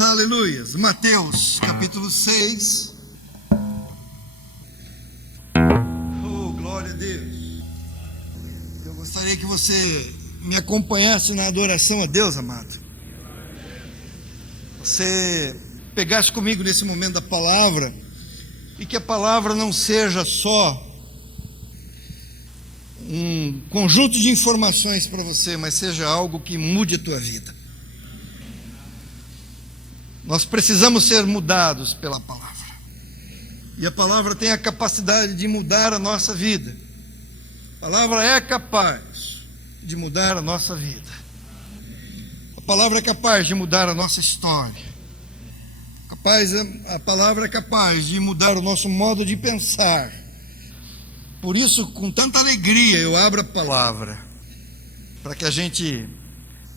Aleluias. Mateus, capítulo 6. Oh, glória a Deus. Eu gostaria que você me acompanhasse na adoração a Deus, amado. Você pegasse comigo nesse momento da palavra, e que a palavra não seja só um conjunto de informações para você, mas seja algo que mude a tua vida. Nós precisamos ser mudados pela palavra. E a palavra tem a capacidade de mudar a nossa vida. A palavra é capaz de mudar a nossa vida. A palavra é capaz de mudar a nossa história. A palavra é capaz de mudar o nosso modo de pensar. Por isso, com tanta alegria, eu abro a palavra, para que a gente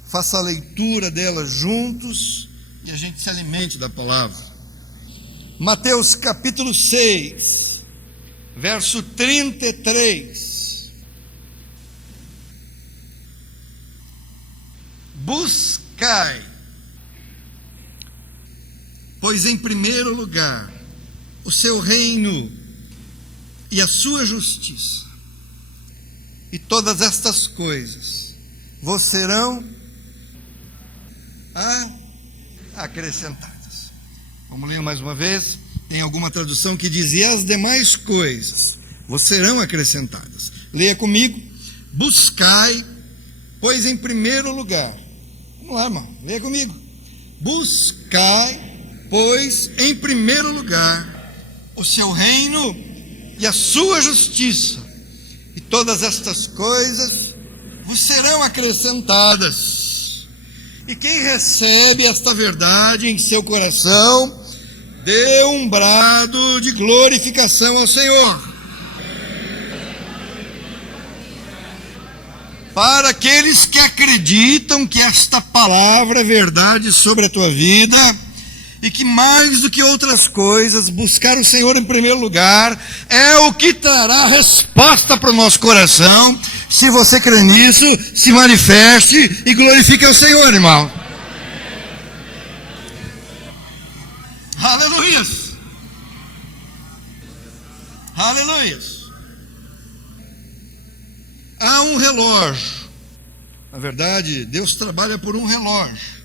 faça a leitura dela juntos e a gente se alimente da palavra. Mateus capítulo 6, verso 33. Buscai, pois em primeiro lugar o seu reino e a sua justiça, e todas estas coisas vos serão acrescentadas. Vamos ler mais uma vez. Tem alguma tradução que diz: e as demais coisas vos serão acrescentadas. Leia comigo. Buscai, pois em primeiro lugar. Vamos lá, irmão, leia comigo. Buscai, pois em primeiro lugar o seu reino e a sua justiça, e todas estas coisas vos serão acrescentadas. E quem recebe esta verdade em seu coração, dê um brado de glorificação ao Senhor. Para aqueles que acreditam que esta palavra é verdade sobre a tua vida, e que mais do que outras coisas, buscar o Senhor em primeiro lugar é o que trará resposta para o nosso coração. Se você crê nisso, se manifeste e glorifique ao Senhor, irmão. Aleluias. Aleluias. Há um relógio. Na verdade, Deus trabalha por um relógio.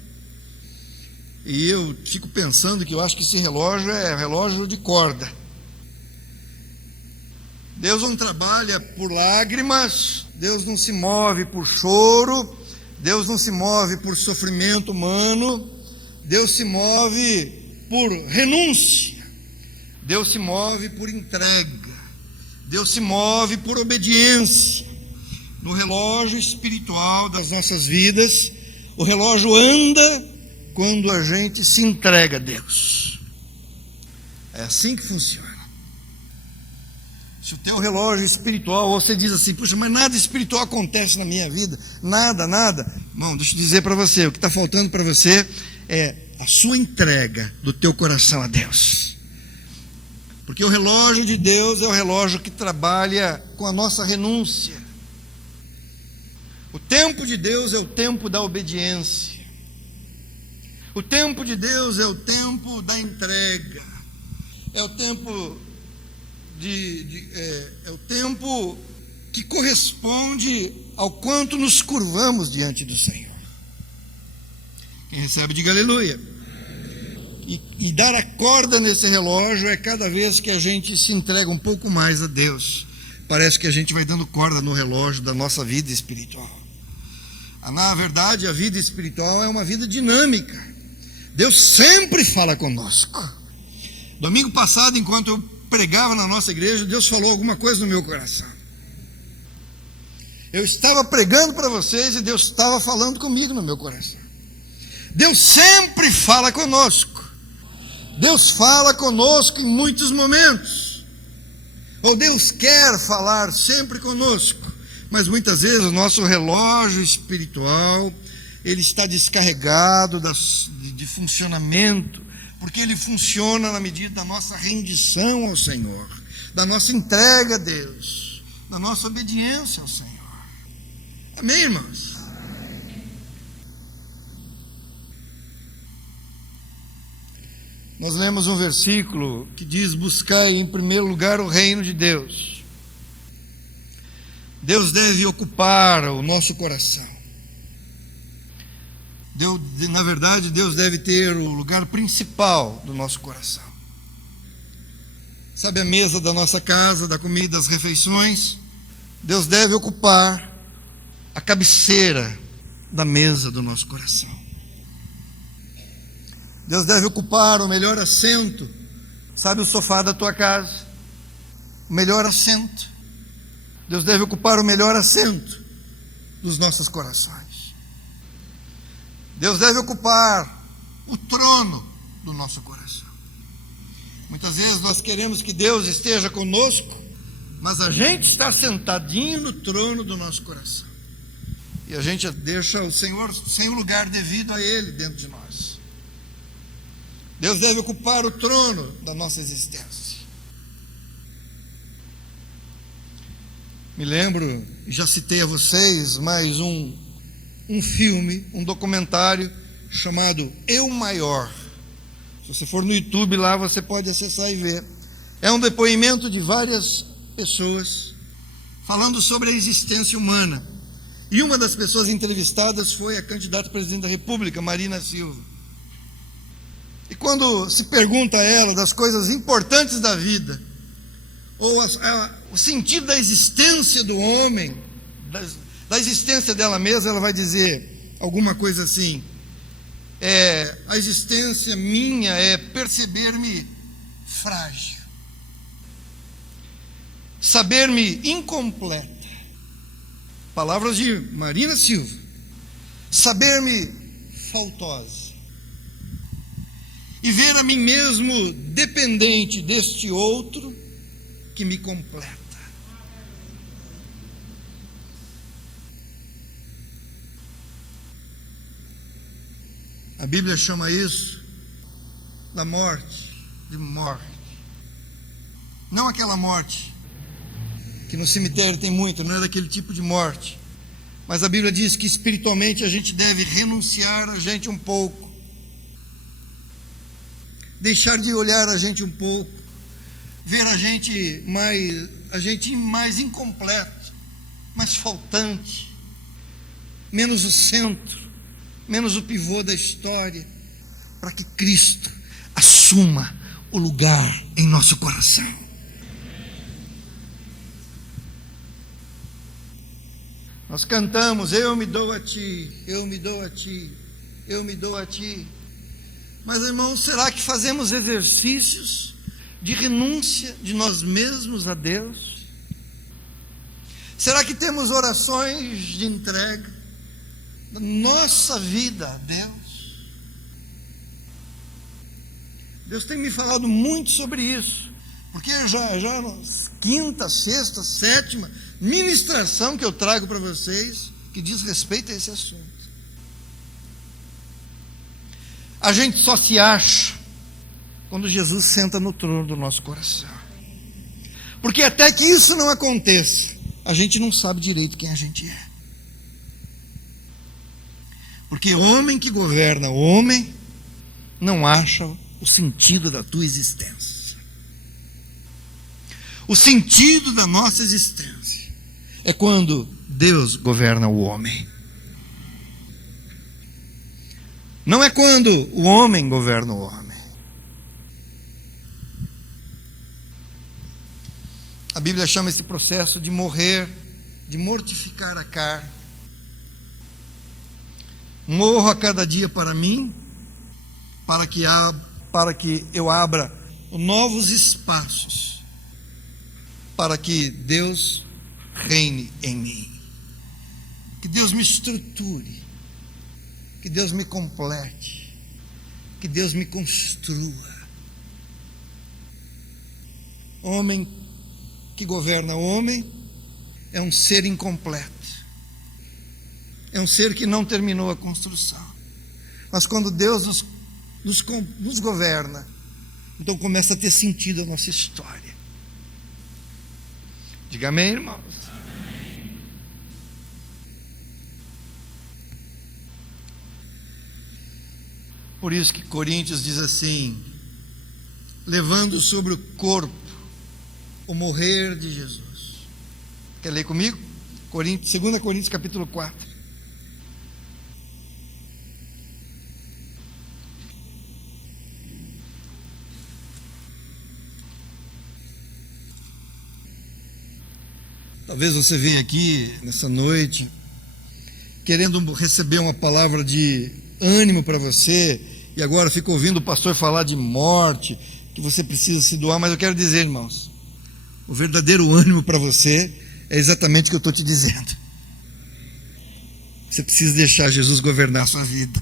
E eu fico pensando que eu acho que esse relógio é relógio de corda. Deus não trabalha por lágrimas, Deus não se move por choro, Deus não se move por sofrimento humano, Deus se move por renúncia, Deus se move por entrega, Deus se move por obediência. No relógio espiritual das nossas vidas, o relógio anda quando a gente se entrega a Deus. É assim que funciona. Se o teu relógio espiritual, você diz assim: puxa, mas nada espiritual acontece na minha vida, nada. Irmão, deixa eu dizer para você, o que está faltando para você é a sua entrega do teu coração a Deus. Porque o relógio de Deus é o relógio que trabalha com a nossa renúncia. O tempo de Deus é o tempo da obediência. O tempo de Deus é o tempo da entrega, é o tempo é o tempo que corresponde ao quanto nos curvamos diante do Senhor. Quem recebe, diga aleluia. E dar a corda nesse relógio é cada vez que a gente se entrega um pouco mais a Deus. Parece que a gente vai dando corda no relógio da nossa vida espiritual. Na verdade, a vida espiritual é uma vida dinâmica. Deus sempre fala conosco. Domingo passado, enquanto eu pregava na nossa igreja, Deus falou alguma coisa no meu coração. Eu estava pregando para vocês e Deus estava falando comigo no meu coração. Deus sempre fala conosco. Deus fala conosco em muitos momentos. Ou Deus quer falar sempre conosco. Mas muitas vezes o nosso relógio espiritual, ele está descarregado de funcionamento, porque ele funciona na medida da nossa rendição ao Senhor, da nossa entrega a Deus, da nossa obediência ao Senhor. Amém, irmãos? nós lemos um versículo que diz: buscai em primeiro lugar o reino de Deus. Deus deve ocupar o nosso coração. Na verdade, Deus deve ter o lugar principal do nosso coração. Sabe, a mesa da nossa casa, da comida, das refeições, Deus deve ocupar a cabeceira da mesa do nosso coração. Deus deve ocupar o melhor assento, sabe, o sofá da tua casa, o melhor assento. Deus deve ocupar o melhor assento dos nossos corações. Deus deve ocupar o trono do nosso coração. Muitas vezes nós queremos que Deus esteja conosco, mas a gente está sentadinho no trono do nosso coração. E a gente deixa o Senhor sem o lugar devido a Ele dentro de nós. Deus deve ocupar o trono da nossa existência. Me lembro, já citei a vocês, mais um filme, um documentário chamado Eu Maior. Se você for no YouTube lá, você pode acessar e ver. É um depoimento de várias pessoas falando sobre a existência humana. E uma das pessoas entrevistadas foi a candidata a presidente da República, Marina Silva. E quando se pergunta a ela das coisas importantes da vida, ou o sentido da existência do homem, da existência dela mesma, ela vai dizer alguma coisa assim: a existência minha é perceber-me frágil, saber-me incompleta. Palavras de Marina Silva. Saber-me faltosa e ver a mim mesmo dependente deste outro que me completa. A Bíblia chama isso da morte, de morte. Não aquela morte que no cemitério tem muito, não é daquele tipo de morte. Mas a Bíblia diz que espiritualmente a gente deve renunciar a gente um pouco. Deixar de olhar a gente um pouco. Ver a gente mais incompleto, mais faltante. Menos o centro, menos o pivô da história, para que Cristo assuma o lugar em nosso coração. Nós cantamos: eu me dou a ti, eu me dou a ti, eu me dou a ti. Mas, irmãos, será que fazemos exercícios de renúncia de nós mesmos a Deus? Será que temos orações de entrega da nossa vida a Deus? Deus tem me falado muito sobre isso, porque já na quinta, sexta, sétima ministração que eu trago para vocês, que diz respeito a esse assunto. A gente só se acha quando Jesus senta no trono do nosso coração. Porque até que isso não aconteça, a gente não sabe direito quem a gente é. Porque homem que governa homem não acha o sentido da tua existência. O sentido da nossa existência é quando Deus governa o homem. Não é quando o homem governa o homem. A Bíblia chama esse processo de morrer, de mortificar a carne. Morro a cada dia para mim, para que eu abra novos espaços, para que Deus reine em mim. Que Deus me estruture, que Deus me complete, que Deus me construa. Homem que governa homem é um ser incompleto, é um ser que não terminou a construção. Mas quando Deus nos governa, então começa a ter sentido a nossa história. Diga amém, irmãos. Amém. Por isso que Coríntios diz assim: levando sobre o corpo o morrer de Jesus. Quer ler comigo? 2 Coríntios capítulo 4. Talvez você venha aqui nessa noite querendo receber uma palavra de ânimo para você, e agora fica ouvindo o pastor falar de morte, que você precisa se doar, mas eu quero dizer, irmãos, o verdadeiro ânimo para você é exatamente o que eu estou te dizendo. Você precisa deixar Jesus governar a sua vida.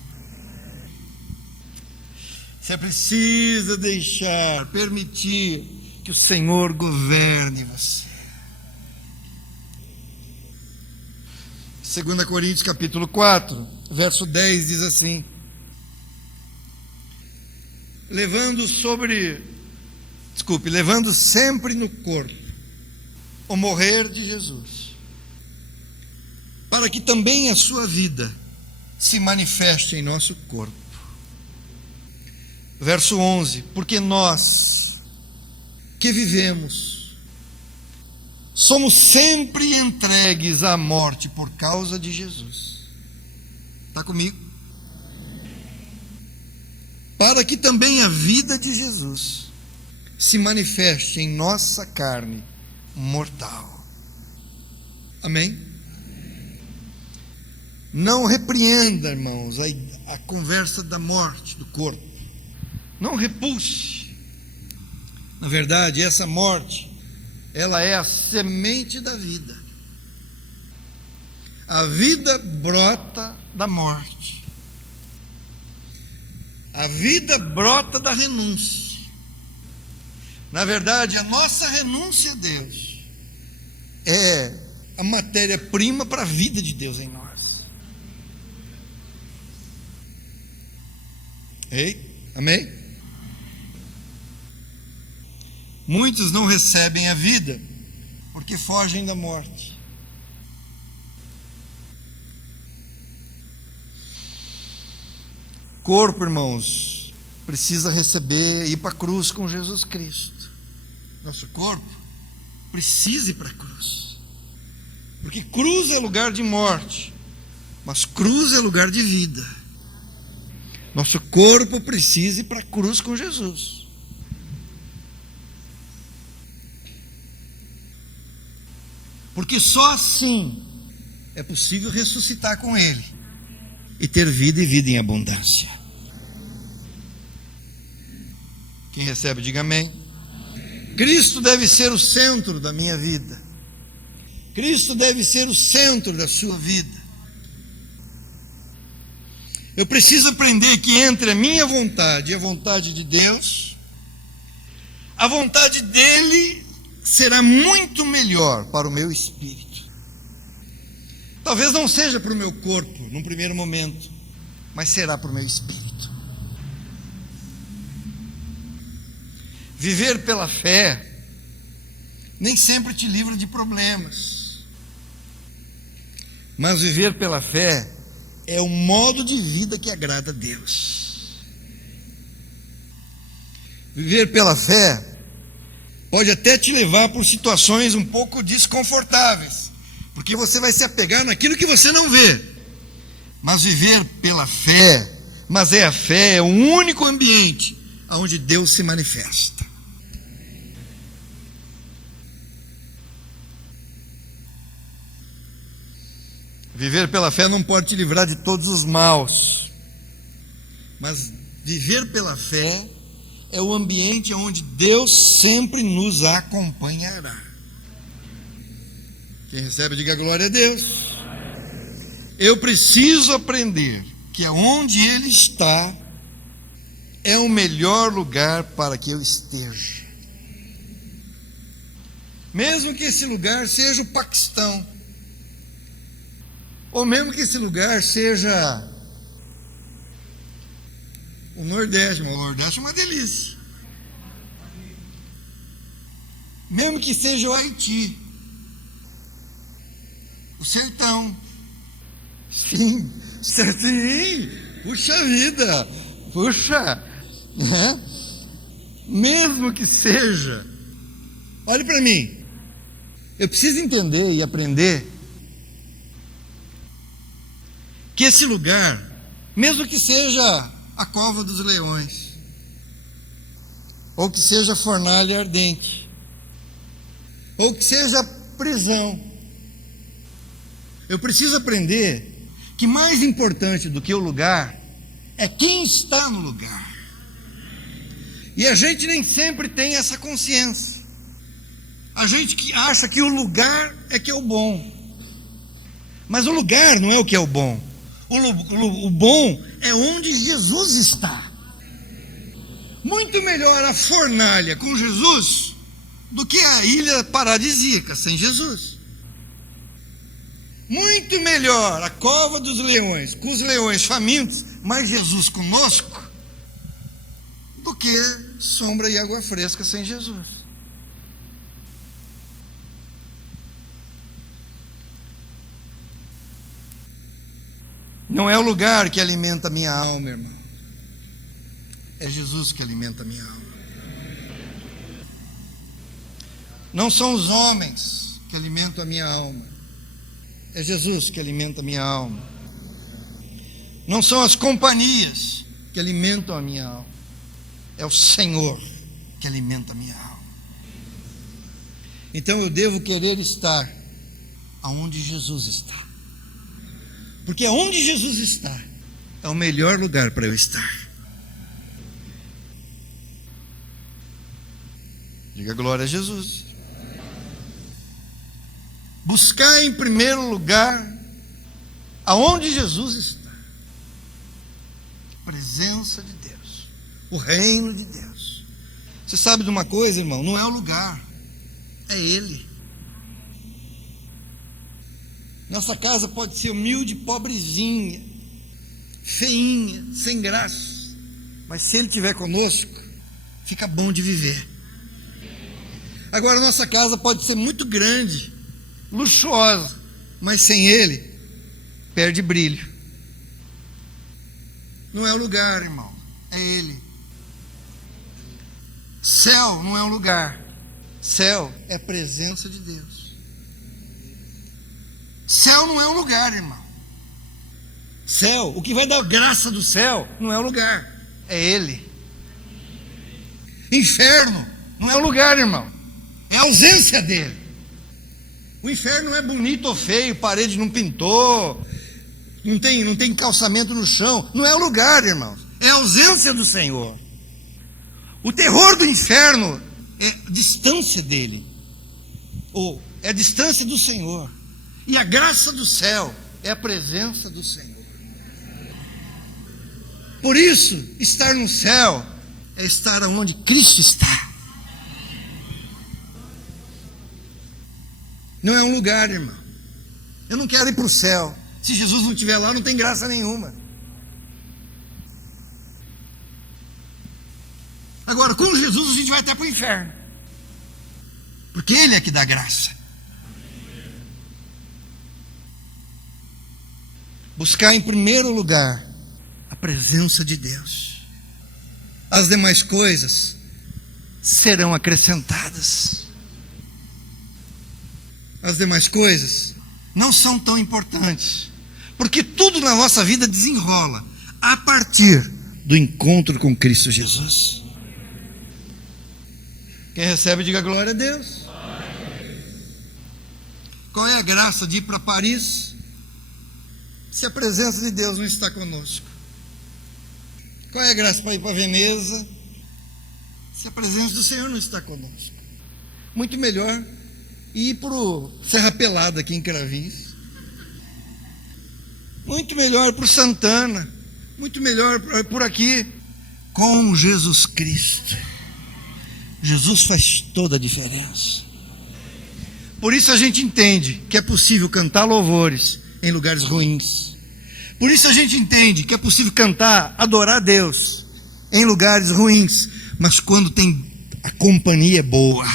Você precisa permitir que o Senhor governe você. 2 Coríntios capítulo 4, verso 10 diz assim: levando sempre no corpo o morrer de Jesus, para que também a sua vida se manifeste em nosso corpo. Verso 11: porque nós que vivemos somos sempre entregues à morte por causa de Jesus. Está comigo? Para que também a vida de Jesus se manifeste em nossa carne mortal. Amém? Não repreenda, irmãos, a conversa da morte do corpo. Não repulse. Na verdade, essa morte, ela é a semente da vida. A vida brota da morte. A vida brota da renúncia. Na verdade, a nossa renúncia a Deus é a matéria-prima para a vida de Deus em nós. Ei? Amém? Muitos não recebem a vida porque fogem da morte. Corpo, irmãos, precisa receber, ir para a cruz com Jesus Cristo. Nosso corpo precisa ir para a cruz. Porque cruz é lugar de morte, mas cruz é lugar de vida. Nosso corpo precisa ir para a cruz com Jesus. Porque só assim é possível ressuscitar com Ele e ter vida e vida em abundância. Quem recebe, diga amém. Cristo deve ser o centro da minha vida. Cristo deve ser o centro da sua vida. Eu preciso aprender que entre a minha vontade e a vontade de Deus, a vontade dEle será muito melhor para o meu espírito. Talvez não seja para o meu corpo num primeiro momento, mas será para o meu espírito. Viver pela fé nem sempre te livra de problemas, mas viver pela fé é um modo de vida que agrada a Deus. Viver pela fé pode até te levar por situações um pouco desconfortáveis, porque você vai se apegar naquilo que você não vê. Mas viver pela fé, a fé é o único ambiente onde Deus se manifesta. Viver pela fé não pode te livrar de todos os maus, mas viver pela fé é o ambiente onde Deus sempre nos acompanhará. Quem recebe, diga glória a Deus. Eu preciso aprender que aonde Ele está é o melhor lugar para que eu esteja. Mesmo que esse lugar seja o Paquistão, ou mesmo que esse lugar seja o Nordeste. O Nordeste é uma delícia. Mesmo que seja o Haiti, o sertão. Sim, certinho. Puxa vida, puxa, né? mesmo que seja, olhe para mim, eu preciso entender e aprender que esse lugar, mesmo que seja a cova dos leões, ou que seja a fornalha ardente, ou que seja a prisão, eu preciso aprender que mais importante do que o lugar é quem está no lugar. E a gente nem sempre tem essa consciência. A gente que acha que o lugar é que é o bom. Mas o lugar não é o que é o bom. O bom é onde Jesus está. Muito melhor a fornalha com Jesus do que a ilha paradisíaca sem Jesus. Muito melhor a cova dos leões, com os leões famintos, mas Jesus conosco, do que sombra e água fresca sem Jesus. Não é o lugar que alimenta a minha alma, irmão. É Jesus que alimenta a minha alma. Não são os homens que alimentam a minha alma. É Jesus que alimenta a minha alma. Não são as companhias que alimentam a minha alma. É o Senhor que alimenta a minha alma. Então eu devo querer estar aonde Jesus está. Porque aonde Jesus está é o melhor lugar para eu estar. Diga glória a Jesus. Buscar em primeiro lugar aonde Jesus está. A presença de Deus. O reino de Deus. Você sabe de uma coisa, irmão? Não é o lugar, é Ele. Nossa casa pode ser humilde, pobrezinha, feinha, sem graça, mas se Ele estiver conosco, fica bom de viver. Agora, nossa casa pode ser muito grande, luxuosa, mas sem Ele, perde brilho. Não é o lugar, irmão, é Ele. Céu não é um lugar, céu é a presença de Deus. Céu não é um lugar, irmão. Céu, o que vai dar graça do céu não é o lugar, é Ele. Inferno não é o lugar, irmão, é a ausência dele. O inferno não é bonito ou feio, parede não pintou, não tem calçamento no chão, não é o lugar, irmão, é a ausência do Senhor. O terror do inferno é a distância dele, ou é a distância do Senhor. E a graça do céu é a presença do Senhor. Por isso, estar no céu é estar onde Cristo está. Não é um lugar, irmão. Eu não quero ir para o céu. Se Jesus não estiver lá, não tem graça nenhuma. Agora, com Jesus, a gente vai até para o inferno. Porque Ele é que dá graça. Buscar em primeiro lugar a presença de Deus. As demais coisas serão acrescentadas. As demais coisas não são tão importantes, porque tudo na nossa vida desenrola a partir do encontro com Cristo Jesus. Quem recebe, diga glória a Deus. Qual é a graça de ir para Paris se a presença de Deus não está conosco? Qual é a graça para ir para Veneza se a presença do Senhor não está conosco? Muito melhor ir para o Serra Pelada aqui em Cravins. Muito melhor para o Santana. Muito melhor por aqui. Com Jesus Cristo. Jesus faz toda a diferença. Por isso a gente entende que é possível cantar louvores em lugares ruins. Por isso a gente entende que é possível cantar, adorar a Deus em lugares ruins, mas quando tem a companhia boa.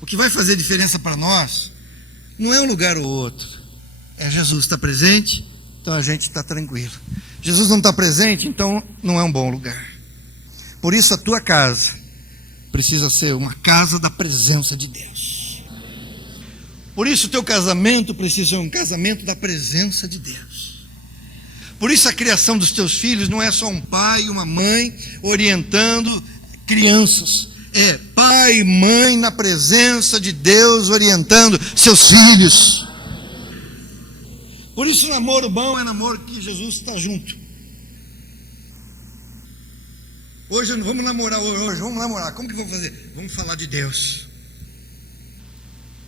O que vai fazer diferença para nós não é um lugar ou outro, é Jesus estar presente, então a gente está tranquilo. Jesus não está presente, então não é um bom lugar. Por isso a tua casa precisa ser uma casa da presença de Deus. Por isso o teu casamento precisa ser um casamento da presença de Deus. Por isso a criação dos teus filhos não é só um pai e uma mãe orientando crianças. É pai e mãe na presença de Deus orientando seus filhos. Por isso o namoro bom é namoro que Jesus está junto. Hoje vamos namorar, vamos namorar. Como que vamos fazer? Vamos falar de Deus.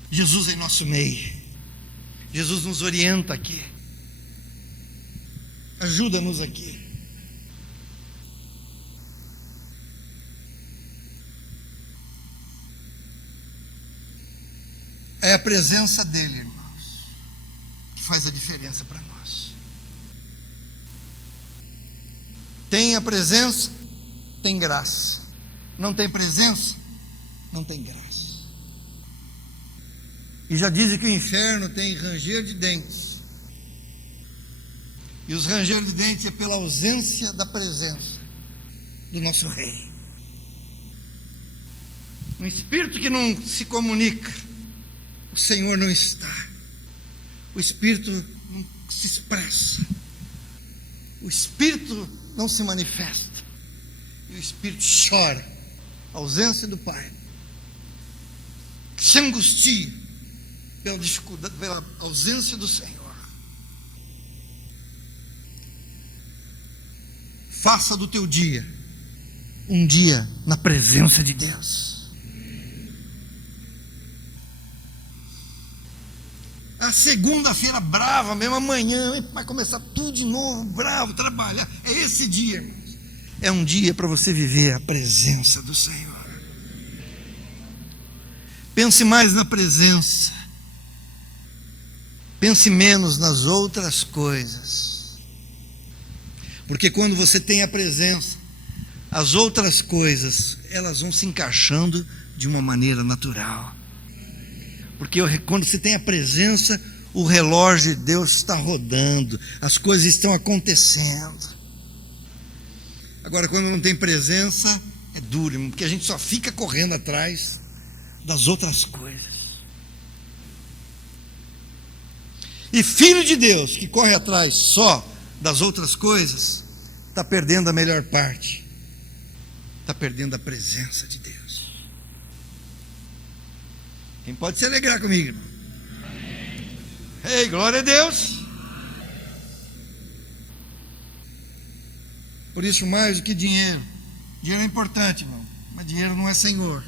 Jesus é em nosso meio. Jesus nos orienta aqui. Ajuda-nos aqui. É a presença dele, irmãos, que faz a diferença para nós. Tem a presença, tem graça. Não tem presença, não tem graça. E já dizem que o inferno tem ranger de dentes. E os ranger de dentes é pela ausência da presença do nosso rei. Um espírito que não se comunica, o Senhor não está. O espírito não se expressa. O espírito não se manifesta. E o espírito chora a ausência do Pai. Se angustia pela dificuldade, pela ausência do Senhor. Faça do teu dia um dia na presença de Deus. A segunda-feira brava, mesmo amanhã, vai começar tudo de novo, bravo, trabalhar. É esse dia, irmãos. É um dia para você viver a presença do Senhor. Pense mais na presença. Pense menos nas outras coisas. Porque quando você tem a presença, as outras coisas, elas vão se encaixando de uma maneira natural. Porque quando você tem a presença, o relógio de Deus está rodando, as coisas estão acontecendo. Agora, quando não tem presença, é duro, porque a gente só fica correndo atrás das outras coisas. E filho de Deus que corre atrás só das outras coisas, está perdendo a melhor parte, está perdendo a presença de Deus. Quem pode se alegrar comigo, irmão? Ei, glória a Deus! Por isso, mais do que dinheiro, dinheiro é importante, irmão, mas dinheiro não é Senhor.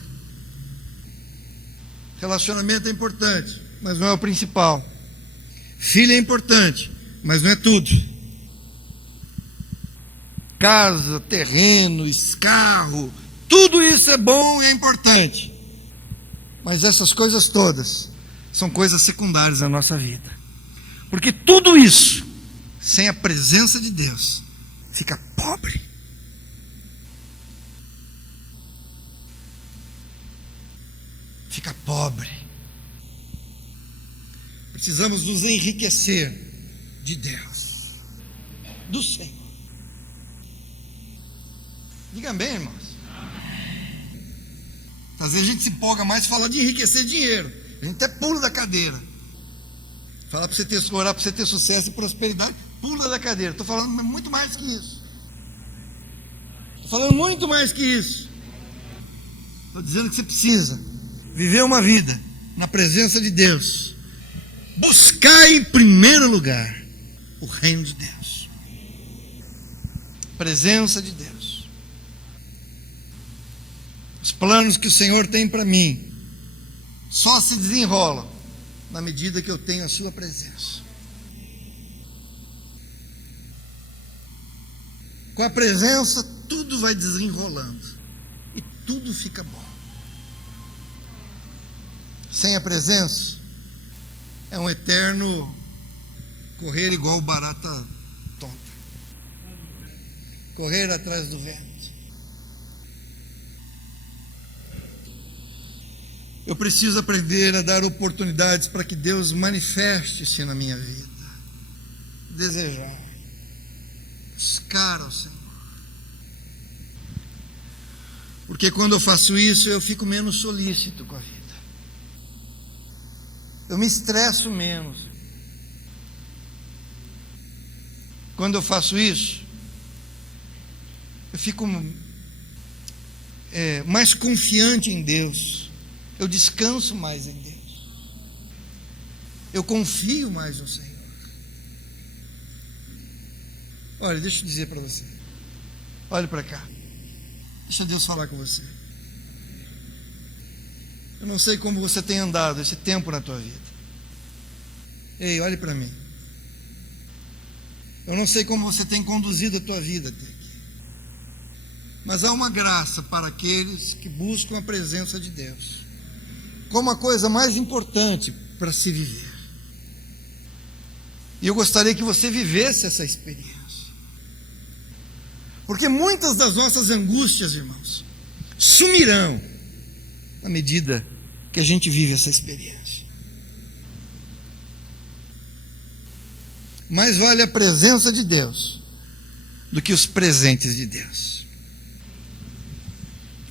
Relacionamento é importante, mas não é o principal. Filho é importante, mas não é tudo. Casa, terreno, carro, tudo isso é bom e é importante. Mas essas coisas todas são coisas secundárias na nossa vida. Porque tudo isso, sem a presença de Deus, fica pobre. Fica pobre. Precisamos nos enriquecer de Deus, do Senhor. Diga bem, irmãos. Às vezes a gente se empolga mais e fala de enriquecer dinheiro. A gente até pula da cadeira. Fala para você orar para você ter sucesso e prosperidade, pula da cadeira. Estou falando muito mais que isso. Estou falando muito mais que isso. Estou dizendo que você precisa viver uma vida na presença de Deus. Buscar em primeiro lugar o reino de Deus. Presença de Deus. Os planos que o Senhor tem para mim só se desenrolam na medida que eu tenho a sua presença. Com a presença, tudo vai desenrolando e tudo fica bom. Sem a presença, é um eterno correr igual barata tonta. Correr atrás do vento. Eu preciso aprender a dar oportunidades para que Deus manifeste-se na minha vida. Desejar. Buscar ao Senhor. Porque quando eu faço isso, eu fico menos solícito com a vida. Eu me estresso menos. Quando eu faço isso, eu fico mais confiante em Deus. Eu descanso mais em Deus. Eu confio mais no Senhor. Olha, deixa eu dizer para você. Olhe para cá. Deixa Deus falar com você. Eu não sei como você tem andado esse tempo na tua vida. Ei, olhe para mim. Eu não sei como você tem conduzido a tua vida até aqui. Mas há uma graça para aqueles que buscam a presença de Deus como a coisa mais importante para se viver. E eu gostaria que você vivesse essa experiência. Porque muitas das nossas angústias, irmãos, sumirão na medida que a gente vive essa experiência. Mais vale a presença de Deus do que os presentes de Deus.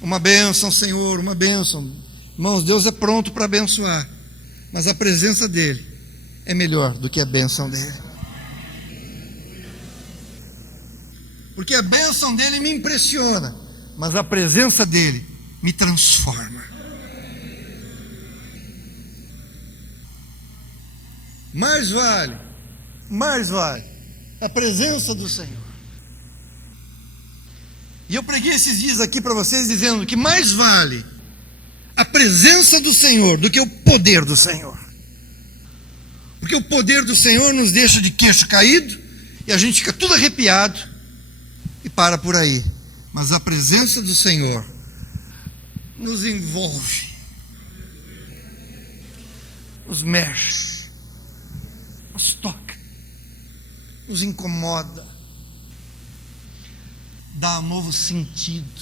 Uma bênção, Senhor, uma bênção. Irmãos, Deus é pronto para abençoar, mas a presença dEle é melhor do que a bênção dEle. Porque a bênção dEle me impressiona, mas a presença dEle me transforma. Mais vale a presença do Senhor. E eu preguei esses dias aqui para vocês dizendo que mais vale a presença do Senhor do que o poder do Senhor. Porque o poder do Senhor nos deixa de queixo caído e a gente fica tudo arrepiado e para por aí. Mas a presença do Senhor nos envolve, nos mexe, nos toca, nos incomoda, dá um novo sentido,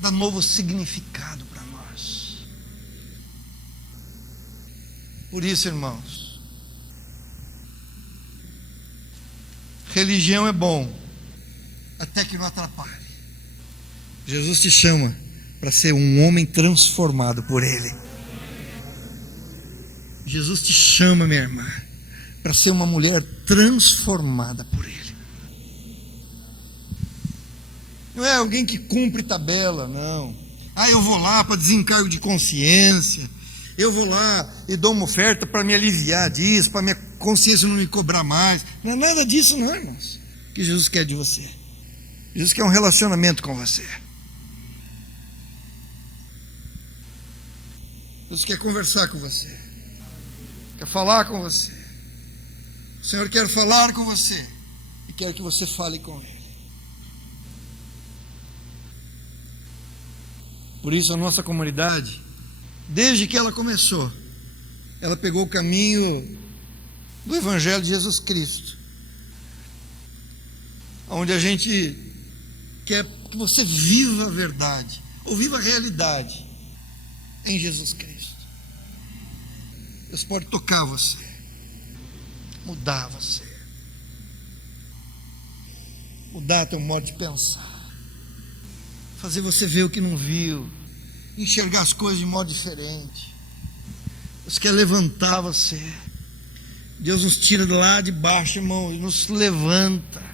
dá novo significado para nós. Por isso, irmãos, religião é bom, até que não atrapalhe. Jesus te chama para ser um homem transformado por Ele. Jesus te chama, minha irmã, para ser uma mulher transformada por Ele. Não é alguém que cumpre tabela, não. Eu vou lá para desencargo de consciência. Eu vou lá e dou uma oferta para me aliviar disso, para minha consciência não me cobrar mais. Não é nada disso, não, irmãos, que Jesus quer de você. Jesus quer um relacionamento com você. Jesus quer conversar com você. Quer falar com você. O Senhor quer falar com você e quer que você fale com Ele. Por isso a nossa comunidade, desde que ela começou, ela pegou o caminho do Evangelho de Jesus Cristo, onde a gente quer que você viva a verdade, ou viva a realidade em Jesus Cristo. Deus pode tocar você, mudar você, mudar teu modo de pensar, fazer você ver o que não viu, enxergar as coisas de modo diferente. Deus quer levantar você. Deus nos tira de lá de baixo, irmão, e nos levanta.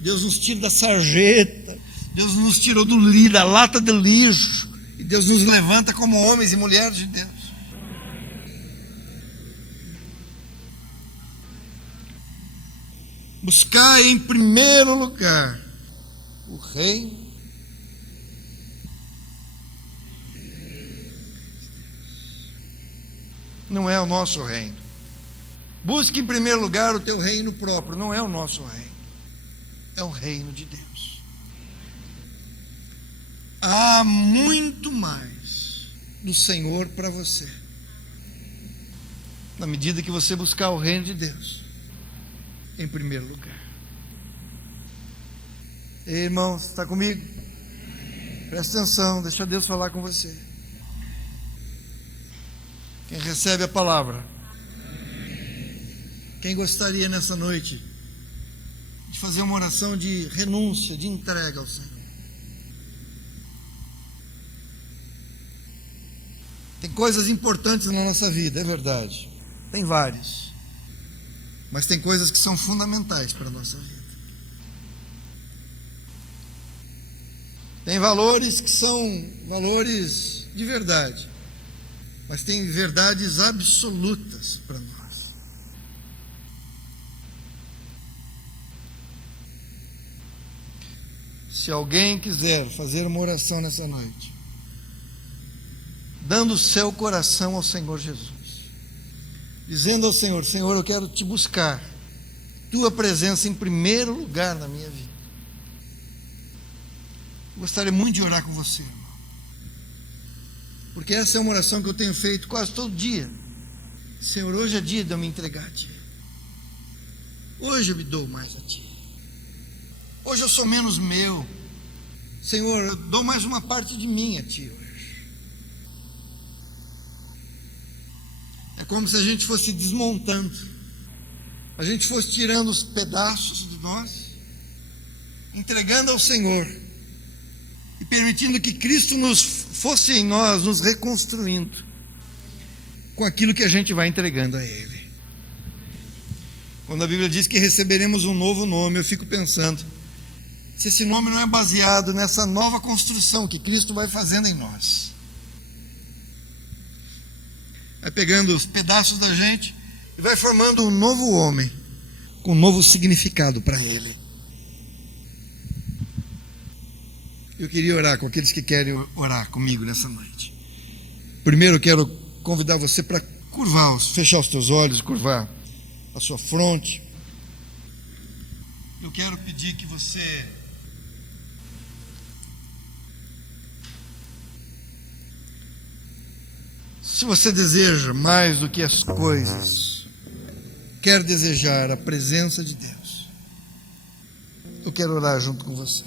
Deus nos tira da sarjeta. Deus nos tirou da lata de lixo. E Deus nos levanta como homens e mulheres de Deus. Buscar em primeiro lugar o reino. Não é o nosso reino. Busque em primeiro lugar o teu reino próprio. Não é o nosso reino. É o reino de Deus. Há muito mais do Senhor para você, na medida que você buscar o reino de Deus em primeiro lugar. Ei, irmãos, está comigo? Presta atenção, deixa Deus falar com você. Quem recebe a palavra? Quem gostaria nessa noite de fazer uma oração de renúncia, de entrega ao Senhor. Tem coisas importantes na nossa vida, é verdade. Tem várias. Mas tem coisas que são fundamentais para a nossa vida. Tem valores que são valores de verdade. Mas tem verdades absolutas para nós. Se alguém quiser fazer uma oração nessa noite, dando o seu coração ao Senhor Jesus, dizendo ao Senhor: Senhor, eu quero te buscar, tua presença em primeiro lugar na minha vida. Gostaria muito de orar com você, irmão, porque essa é uma oração que eu tenho feito quase todo dia. Senhor, hoje é dia de eu me entregar a Ti. Hoje eu me dou mais a Ti. Hoje eu sou menos meu. Senhor, eu dou mais uma parte de mim a Ti hoje. É como se a gente fosse desmontando, a gente fosse tirando os pedaços de nós, entregando ao Senhor e permitindo que Cristo fosse em nós, nos reconstruindo com aquilo que a gente vai entregando a Ele. Quando a Bíblia diz que receberemos um novo nome, eu fico pensando, se esse nome não é baseado nessa nova construção que Cristo vai fazendo em nós. Vai pegando os pedaços da gente e vai formando um novo homem, com um novo significado para ele. Eu queria orar com aqueles que querem orar comigo nessa noite. Primeiro eu quero convidar você para fechar os teus olhos, curvar a sua fronte. Eu quero pedir que você se você deseja mais do que as coisas, quer desejar a presença de Deus, eu quero orar junto com você.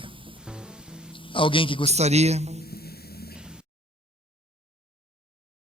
Alguém que gostaria